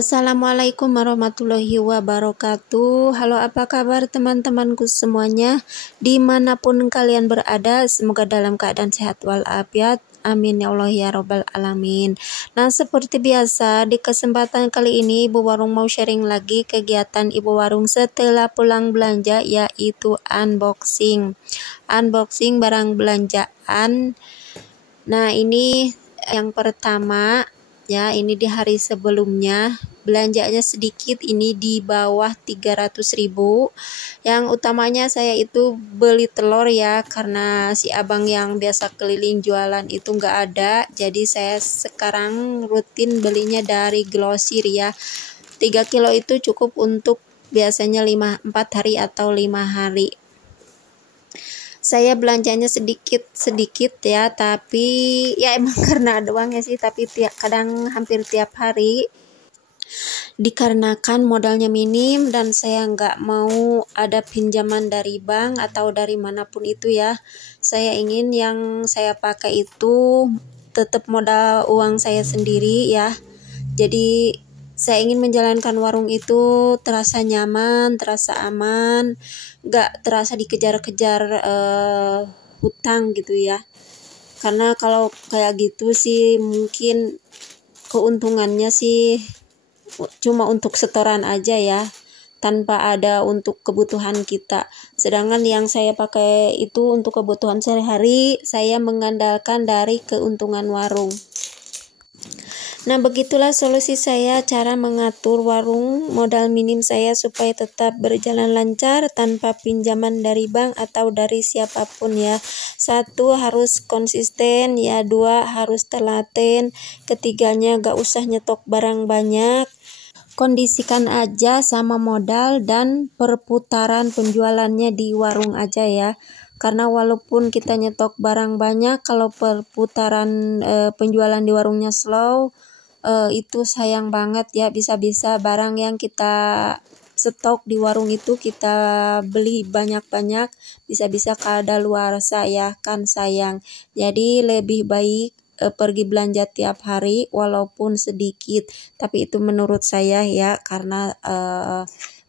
Assalamualaikum warahmatullahi wabarakatuh. Halo, apa kabar teman-temanku semuanya, dimanapun kalian berada, semoga dalam keadaan sehat walafiat. Amin ya Allah ya Rabbal Alamin. Nah, seperti biasa di kesempatan kali ini Ibu Warung mau sharing lagi kegiatan Ibu Warung setelah pulang belanja, yaitu unboxing barang belanjaan. Nah, ini yang pertama ya, ini di hari sebelumnya belanjanya sedikit, ini di bawah 300.000. Yang utamanya saya itu beli telur ya, karena si abang yang biasa keliling jualan itu nggak ada, jadi saya sekarang rutin belinya dari grosir ya. 3 kilo itu cukup untuk biasanya 4 hari atau 5 hari. Saya belanjanya sedikit ya, tapi ya emang karena ada uangnya sih, tapi kadang hampir tiap hari, dikarenakan modalnya minim dan saya nggak mau ada pinjaman dari bank atau dari manapun itu ya. Saya ingin yang saya pakai itu tetap modal uang saya sendiri ya. Jadi saya ingin menjalankan warung itu terasa nyaman, terasa aman, gak terasa dikejar-kejar hutang gitu ya. Karena kalau kayak gitu sih mungkin keuntungannya sih cuma untuk setoran aja ya, tanpa ada untuk kebutuhan kita. Sedangkan yang saya pakai itu untuk kebutuhan sehari-hari, saya mengandalkan dari keuntungan warung. Nah, begitulah solusi saya cara mengatur warung modal minim saya supaya tetap berjalan lancar tanpa pinjaman dari bank atau dari siapapun ya. 1, harus konsisten ya. 2, harus telaten. Ketiganya gak usah nyetok barang banyak. Kondisikan aja sama modal dan perputaran penjualannya di warung aja ya. Karena walaupun kita nyetok barang banyak, kalau perputaran penjualan di warungnya slow, itu sayang banget ya. Bisa-bisa barang yang kita stok di warung itu kita beli banyak-banyak, bisa-bisa kadaluarsa ya, kan sayang. Jadi lebih baik pergi belanja tiap hari walaupun sedikit, tapi itu menurut saya ya, karena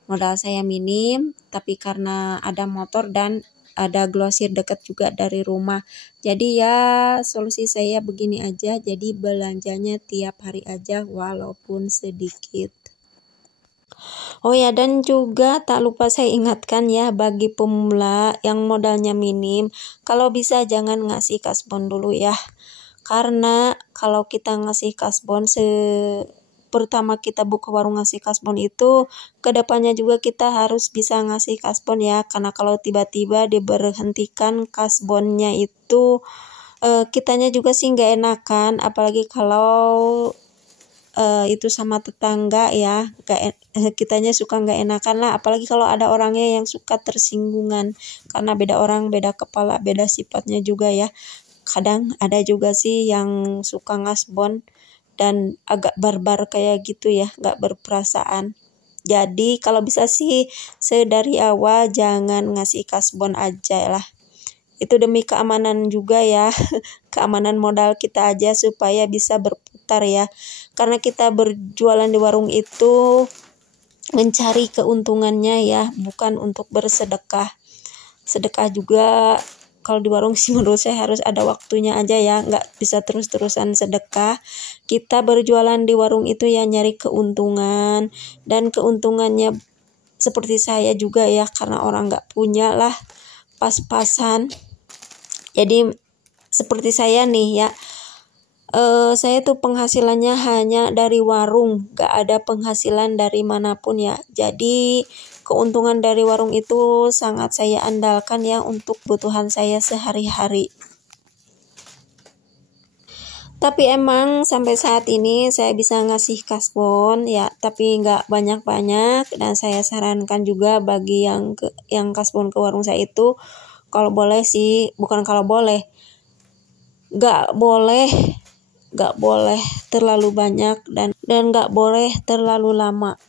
modal saya minim, tapi karena ada motor dan ada grosir dekat juga dari rumah. Jadi ya solusi saya begini aja, jadi belanjanya tiap hari aja walaupun sedikit. Oh ya, dan juga tak lupa saya ingatkan ya, bagi pemula yang modalnya minim, kalau bisa jangan ngasih kasbon dulu ya. Karena kalau kita ngasih kasbon pertama kita buka warung ngasih kasbon itu, kedepannya juga kita harus bisa ngasih kasbon ya. Karena kalau tiba-tiba diberhentikan kasbonnya itu, kitanya juga sih nggak enakan, apalagi kalau itu sama tetangga ya, kitanya suka nggak enakan lah, apalagi kalau ada orangnya yang suka tersinggungan, karena beda orang, beda kepala, beda sifatnya juga ya. Kadang ada juga sih yang suka ngasbon dan agak barbar kayak gitu ya, nggak berperasaan. Jadi kalau bisa sih sedari awal jangan ngasih kasbon aja lah. Itu demi keamanan juga ya, keamanan modal kita aja supaya bisa berputar ya. Karena kita berjualan di warung itu mencari keuntungannya ya, bukan untuk bersedekah. Sedekah juga kalau di warung sih menurut saya harus ada waktunya aja ya, nggak bisa terus-terusan sedekah. Kita berjualan di warung itu ya nyari keuntungan, dan keuntungannya seperti saya juga ya, karena orang nggak punya lah, pas-pasan. Jadi seperti saya nih ya, saya tuh penghasilannya hanya dari warung, gak ada penghasilan dari manapun ya. Jadi keuntungan dari warung itu sangat saya andalkan ya untuk kebutuhan saya sehari-hari. Tapi emang sampai saat ini saya bisa ngasih kasbon ya, tapi nggak banyak-banyak, dan saya sarankan juga bagi yang kasbon ke warung saya itu, kalau boleh sih, bukan kalau boleh, nggak boleh terlalu banyak dan nggak boleh terlalu lama.